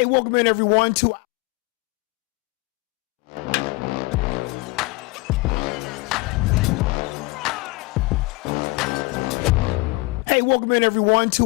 Hey, welcome in everyone to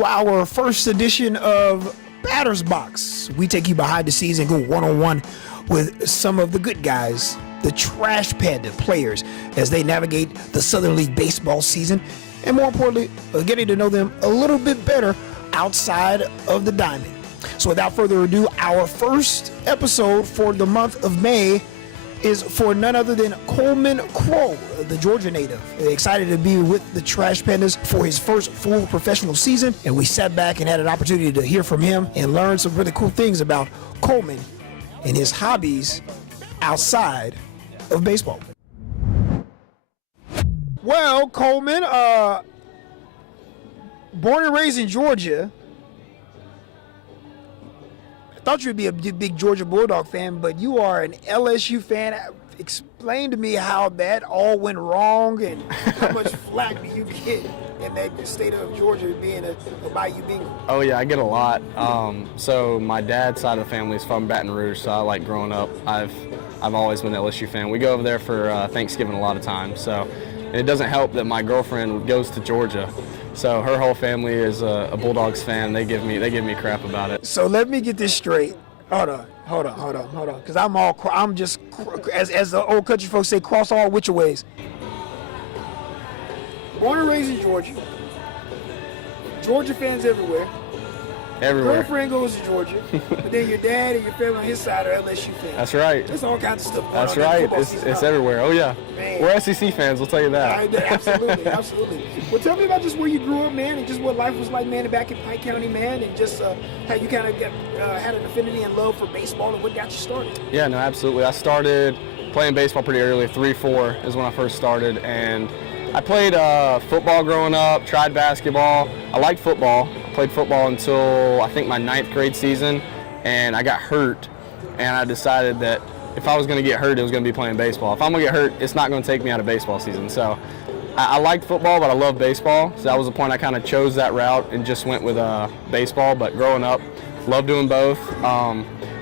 our first edition of Batter's Box. We take you behind the scenes and go one-on-one with some of the good guys, the Trash Panda players, as they navigate the Southern League baseball season, and more importantly, getting to know them a little bit better outside of the diamond. So without further ado, our first episode for the month of May is for none other than Coleman Crow, the Georgia native. Excited to be with the Trash Pandas for his first full professional season, and we sat back and had an opportunity to hear from him and learn some really cool things about Coleman and his hobbies outside of baseball. Well, Coleman, born and raised in Georgia. I thought you'd be a big Georgia Bulldog fan, but you are an LSU fan. Explain to me how that all went wrong and how much flack do you get in that state of Georgia being a Bayou Bengal? Oh yeah, I get a lot. So my dad's side of the family is from Baton Rouge, so I like growing up. I've always been an LSU fan. We go over there for Thanksgiving a lot of times. So and it doesn't help that my girlfriend goes to Georgia. So her whole family is a Bulldogs fan. They give me crap about it. So let me get this straight. Hold on. Because I'm just, as the old country folks say, cross all which ways. Born and raised in Georgia. Georgia fans everywhere. Everywhere. Girlfriend goes to Georgia, but then your dad and your family on his side are LSU fans. That's right. There's all kinds of stuff going That's on. right. It's everywhere. Oh yeah. Man. We're SEC fans. We'll tell you that. Absolutely. Well, tell me about just where you grew up, man, and just what life was like, man, back in Pike County, man, and just how you kind of had an affinity and love for baseball and what got you started. Yeah, no, absolutely. I started playing baseball pretty early. 3-4 is when I first started, and I played football growing up. Tried basketball. I liked football. Played football until I think my 9th grade season, and I got hurt, and I decided that if I was going to get hurt, it was going to be playing baseball. If I'm going to get hurt, it's not going to take me out of baseball season. So I liked football, but I love baseball, so that was the point I kind of chose that route and just went with baseball. But growing up, loved doing both.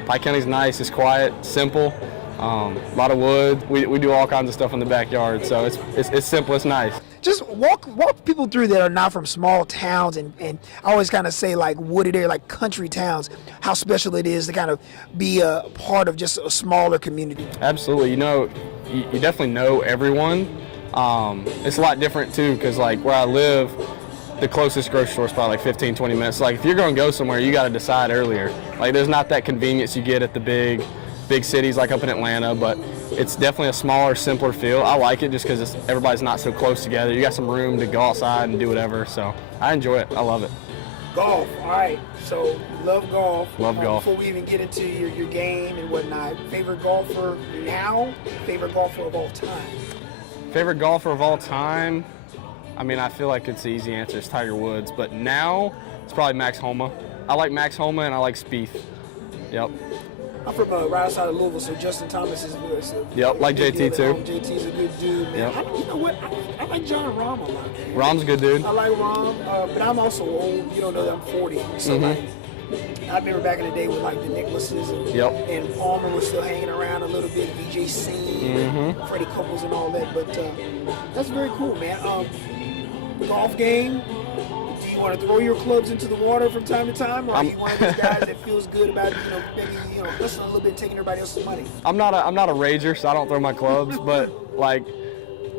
Pike County's nice, it's quiet, simple, a lot of wood. We do all kinds of stuff in the backyard, so it's simple, it's nice. Just walk people through that are not from small towns, and I always kind of say like wooded area, like country towns, how special it is to kind of be a part of just a smaller community. Absolutely. You definitely know everyone. It's a lot different too, because like where I live, the closest grocery store is probably like 15-20 minutes. Like if you're going to go somewhere, you got to decide earlier. Like there's not that convenience you get at the big cities like up in Atlanta, but it's definitely a smaller, simpler feel. I like it just because everybody's not so close together. You got some room to go outside and do whatever, so I enjoy it. I love it. Golf, all right. So love golf. Love golf. Before we even get into your game and whatnot, favorite golfer now, favorite golfer of all time? Favorite golfer of all time? I mean, I feel like it's the easy answer. It's Tiger Woods, but now it's probably Max Homa. I like Max Homa and I like Spieth. Yep. I'm from right outside of Louisville, so Justin Thomas is good. So yep, like JT too. JT's a good dude, man. Yep. You know what? I like John Rahm a lot. Rahm's a good dude. I like Rahm, but I'm also old. You don't know that I'm 40. So like, I remember back in the day with like the Nicklases and Palmer was still hanging around a little bit. VJ Singh, Freddie Couples and all that. But that's very cool, man. The golf game. Do you want to throw your clubs into the water from time to time, or are you one of these guys that feels good about maybe listening a little bit, taking everybody else's money? I'm not a rager, so I don't throw my clubs. But like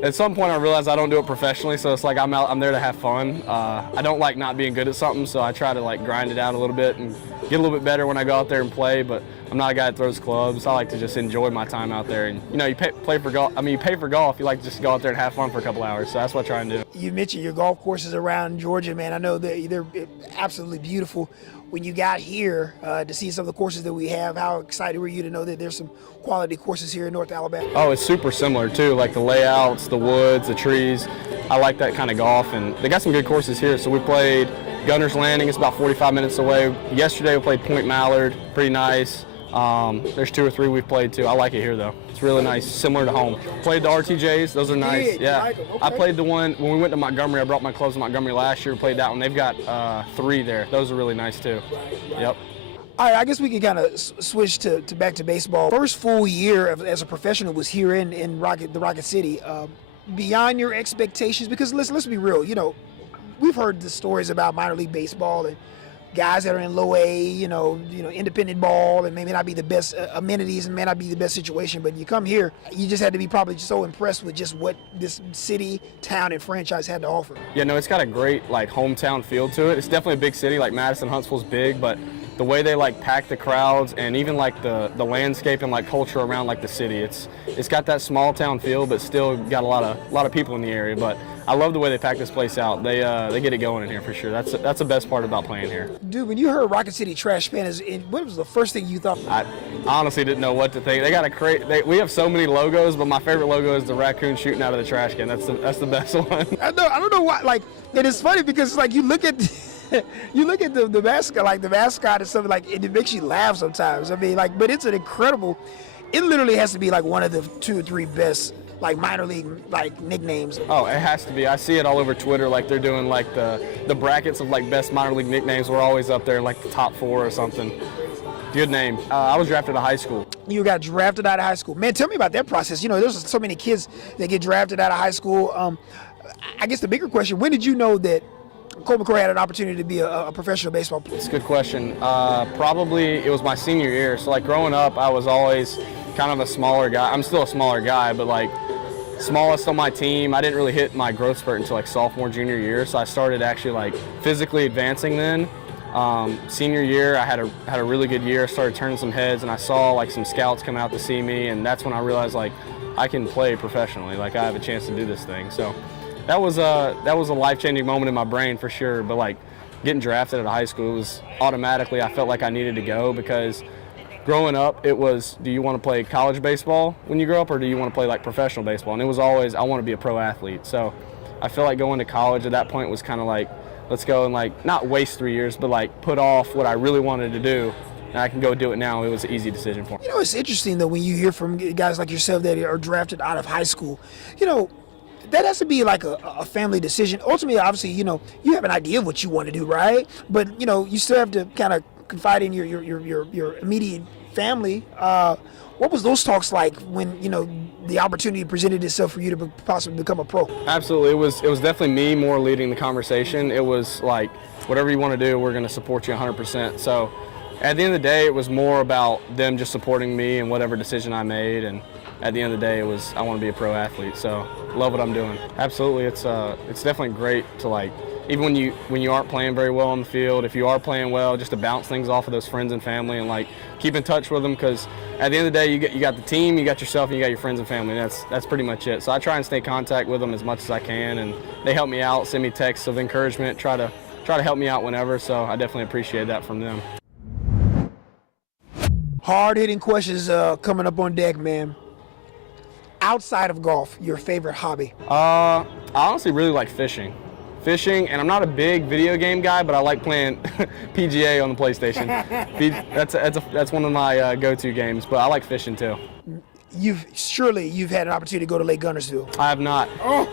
at some point, I realized I don't do it professionally, so it's like I'm there to have fun. I don't like not being good at something, so I try to like grind it out a little bit and get a little bit better when I go out there and play. But I'm not a guy that throws clubs. I like to just enjoy my time out there. And you pay for golf. I mean, you pay for golf. You like to just go out there and have fun for a couple hours. So that's what I try and do. You mentioned your golf courses around Georgia, man. I know that they're absolutely beautiful. When you got here to see some of the courses that we have, how excited were you to know that there's some quality courses here in North Alabama? Oh, it's super similar too, like the layouts, the woods, the trees. I like that kind of golf, and they got some good courses here. So we played Gunner's Landing, it's about 45 minutes away. Yesterday we played Point Mallard, pretty nice. There's 2 or 3 we've played too. I like it here though. It's really nice, similar to home. Played the RTJs, those are nice. Yeah, like them. Okay. I played the one when we went to Montgomery. I brought my clubs to Montgomery last year. We played that one. They've got 3 there. Those are really nice too. Right. Yep. All right, I guess we can kind of switch to back to baseball. First full year as a professional was here in the Rocket City. Beyond your expectations, because let's be real, we've heard the stories about minor league baseball and guys that are in low A, independent ball, and maybe not be the best amenities and may not be the best situation. But you come here, you just had to be probably so impressed with just what this city, town, and franchise had to offer. Yeah, no, it's got a great hometown feel to it. It's definitely a big city. Like Madison, Huntsville's big, but the way they pack the crowds and even the landscape and culture around the city, it's got that small town feel, but still got a lot of people in the area. But I love the way they pack this place out. They get it going in here for sure. That's the best part about playing here. Dude, when you heard Rocket City Trash Pandas, what was the first thing you thought? I honestly didn't know what to think. They got we have so many logos, but my favorite logo is the raccoon shooting out of the trash can. That's the best one. I don't know why. It is funny because you look at. You look at the mascot, the mascot and stuff, it makes you laugh sometimes. I mean, but it's an incredible. It literally has to be one of the 2 or 3 best minor league nicknames. Oh, it has to be. I see it all over Twitter. They're doing the brackets of best minor league nicknames. We're always up there the top 4 or something. Good name. I was drafted out of high school. You got drafted out of high school, man. Tell me about that process. There's so many kids that get drafted out of high school. I guess the bigger question: when did you know that Cole McCoy had an opportunity to be a professional baseball player? It's a good question. Probably it was my senior year. So growing up, I was always kind of a smaller guy. I'm still a smaller guy, but smallest on my team. I didn't really hit my growth spurt until sophomore, junior year. So I started actually physically advancing then. Senior year, I had a really good year. Started turning some heads, and I saw some scouts come out to see me, and that's when I realized I can play professionally. I have a chance to do this thing. So that was a life-changing moment in my brain for sure. But getting drafted out of high school, it was automatically, I felt I needed to go, because growing up it was, do you want to play college baseball when you grow up, or do you want to play professional baseball? And it was always, I want to be a pro athlete. So I feel going to college at that point was kind of let's go and not waste 3 years, but put off what I really wanted to do, and I can go do it now. It was an easy decision for me. It's interesting though when you hear from guys like yourself that are drafted out of high school. That has to be a family decision. Ultimately, obviously, you have an idea of what you want to do, right? But you still have to kind of confide in your immediate family. What was those talks like when the opportunity presented itself for you to possibly become a pro? Absolutely, it was definitely me more leading the conversation. It was whatever you want to do, we're going to support you 100%. So at the end of the day, it was more about them just supporting me and whatever decision I made. And at the end of the day, it was, I want to be a pro athlete. So love what I'm doing. Absolutely, it's definitely great to even when you aren't playing very well on the field, if you are playing well, just to bounce things off of those friends and family and keep in touch with them, because at the end of the day, you got the team, you got yourself, and you got your friends and family. And that's pretty much it. So I try and stay in contact with them as much as I can, and they help me out, send me texts of encouragement, try to help me out whenever. So I definitely appreciate that from them. Hard-hitting questions coming up on deck, man. Outside of golf, your favorite hobby? I honestly really like fishing. And I'm not a big video game guy, but I like playing PGA on the PlayStation. That's one of my go-to games, but I like fishing too. You've had an opportunity to go to Lake Guntersville. I have not.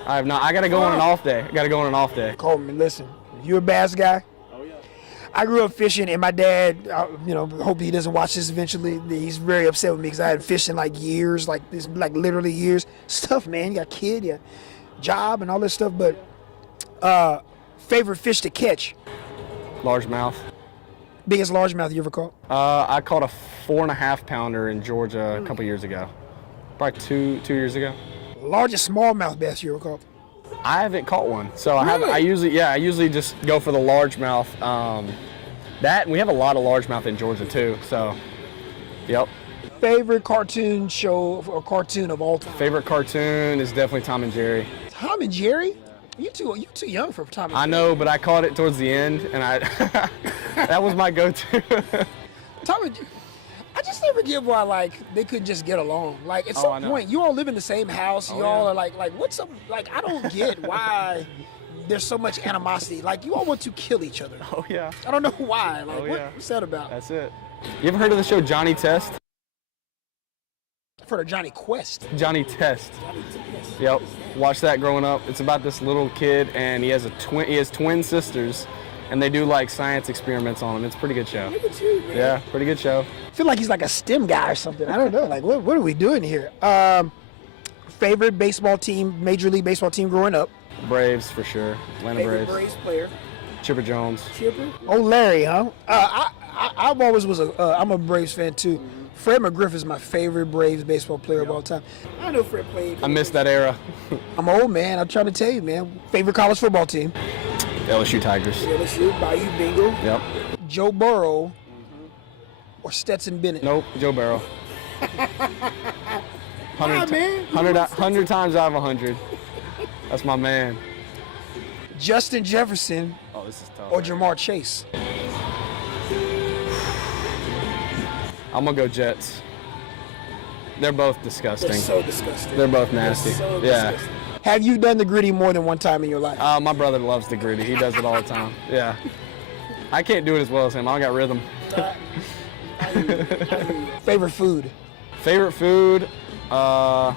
I have not. I got to go on an off day. Coleman, listen, you're a bass guy. Oh yeah. I grew up fishing, and my dad, hope he doesn't watch this eventually. He's very upset with me because I had fished in years, literally years. Stuff, man. You got kid, you got job, and all this stuff. But favorite fish to catch? Largemouth. Biggest largemouth you ever caught? I caught a 4.5 pounder in Georgia a couple years ago. Probably two years ago. Largest smallmouth bass you ever caught? I haven't caught one, so Really? I usually just go for the largemouth. We have a lot of largemouth in Georgia too. So, yep. Favorite cartoon show or cartoon of all time? Favorite cartoon is definitely Tom and Jerry. Tom and Jerry? You too young for Tom and Jerry. I know, but I caught it towards the end, and that was my go-to. Tom and Jerry. I just never get why they couldn't just get along. At some point, you all live in the same house. You all are what's up? I don't get why there's so much animosity. You all want to kill each other. Oh yeah. I don't know why. What's that about? That's it. You ever heard of the show Johnny Test? I've heard of Johnny Quest. Johnny Test. Yep. Watched that growing up. It's about this little kid, and he has twin sisters, and they do like science experiments on them. It's a pretty good show. Look at you, man. Yeah, pretty good show. I feel like he's like a STEM guy or something. I don't know. Like, what are we doing here? Favorite baseball team, Major League Baseball team growing up? Braves for sure. Atlanta Favorite Braves. Braves player? Chipper Jones. Chipper? Oh, Larry, huh? I've always was I'm a Braves fan too. Fred McGriff is my favorite Braves baseball player of all time. I know Fred played. I missed that era. I'm old, man. I'm trying to tell you, man. Favorite college football team? LSU Tigers. LSU, Bayou Bengal. Yep. Joe Burrow or Stetson Bennett? Nope, Joe Burrow. 100 times out of 100. That's my man. Justin Jefferson Oh, this is tough. or Jamar Chase? I'm going to go Jets. They're both disgusting. They're so disgusting. They're both nasty. So Yeah. disgusting. Have you done the gritty more than one time in your life? My brother loves the gritty. He does it all the time. Yeah. I can't do it as well as him. I got rhythm. Favorite food? Favorite food? My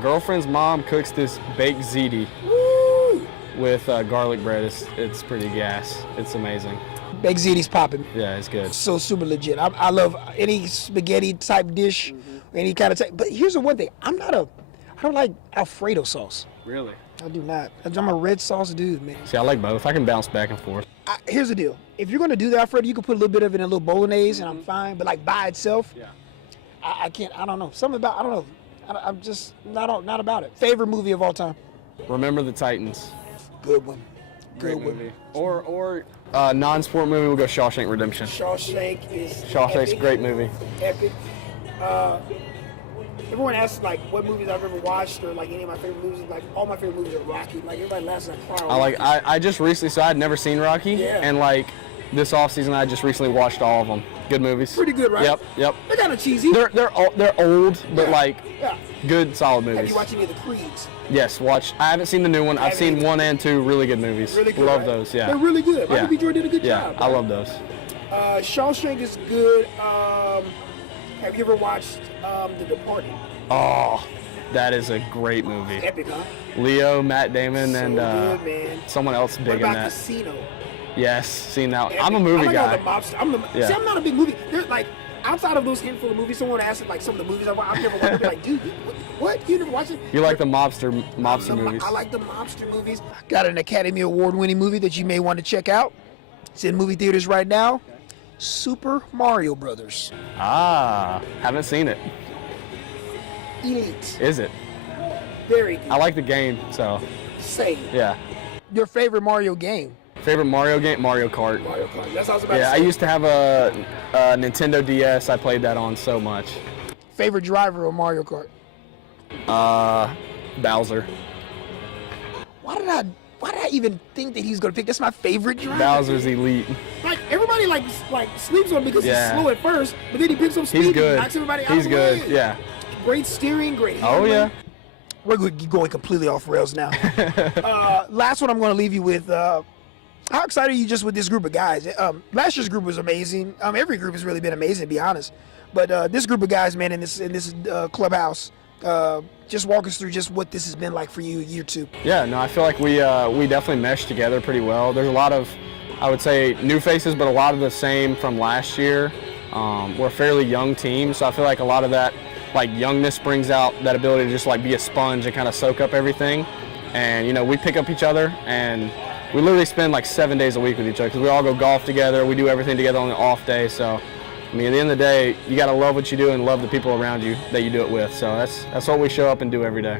girlfriend's mom cooks this baked ziti Woo! with garlic bread. It's pretty gas. It's amazing. Baked ziti's popping. Yeah, it's good. So super legit. I love any spaghetti type dish, any kind of type. But here's the one thing: I don't like Alfredo sauce. Really? I do not. I'm a red sauce dude, man. See, I like both. I can bounce back and forth. Here's the deal: if you're gonna do the Alfredo, you can put a little bit of it in a little bolognese, and I'm fine. But like by itself, Yeah. I can't. I don't know. Something about I don't know. I'm just not about it. Favorite movie of all time? Remember the Titans. Good one. Great Good one. movie. Or non-sport movie, we'll go Shawshank Redemption. Shawshank is Shawshank's epic. great movie. Epic. Everyone asks like what movies I've ever watched or like any of my favorite movies. Like all my favorite movies are Rocky. Like everybody laughs and I cry. I just recently, so I had never seen Rocky, Yeah. and like this off season I just recently watched all of them. Good movies. Pretty good, right? Yep. They're kind of cheesy. They're old, but Yeah. like Yeah. good, solid Have movies. you watched any of the Creeds? Yes, watch. I haven't seen the new one. I've seen 1 and 2. Really good movies. Really good. Love right? those. Yeah. They're really good. Yeah. Michael B. Jordan did a good Yeah, job. I love those. Shawshank is good. Have you ever watched The Departed? Oh, that is a great movie. Epic, huh? Leo, Matt Damon, So and good, man. someone else What big in about that. Casino? Yes, seen that. Epic. I'm a movie I like guy. all the mobster. Yeah. See, I'm not a big movie. There's like outside of those handful of movies, someone asked like some of the movies I've never watched. I'll be like, dude, what? You never watched it? You like the mobster movies? I like the mobster movies. Got an Academy Award-winning movie that you may want to check out. It's in movie theaters right now. Super Mario Brothers. Haven't seen it. Elite. Is it? Very good. I like the game, so Same. yeah. Your favorite Mario game? Favorite Mario game? Mario Kart. Mario Kart. That's what I was about to Yeah, say. I used to have a Nintendo DS. I played that on so much. Favorite driver of Mario Kart? Bowser. Why did I even think that he's gonna pick? That's my favorite driver. Bowser's elite. Like everybody like sleeps on him because Yeah. he's slow at first, but then he picks up speed. He's and good. knocks everybody out He's of the good. way. Yeah. Great steering, great. Oh handling. yeah. We're going completely off rails now. Last one I'm going to leave you with. How excited are you just with this group of guys? Last year's group was amazing. Every group has really been amazing, to be honest. But this group of guys, man, in this clubhouse, just walk us through just what this has been like for you year two. Yeah. No, I feel like we definitely meshed together pretty well. There's a lot of, I would say, new faces, but a lot of the same from last year. We're a fairly young team, so I feel like a lot of that like youngness brings out that ability to just like be a sponge and kind of soak up everything. And we pick up each other, and we literally spend like 7 days a week with each other because we all go golf together. We do everything together on the off day. So I mean, at the end of the day, you got to love what you do and love the people around you that you do it with. So that's what we show up and do every day.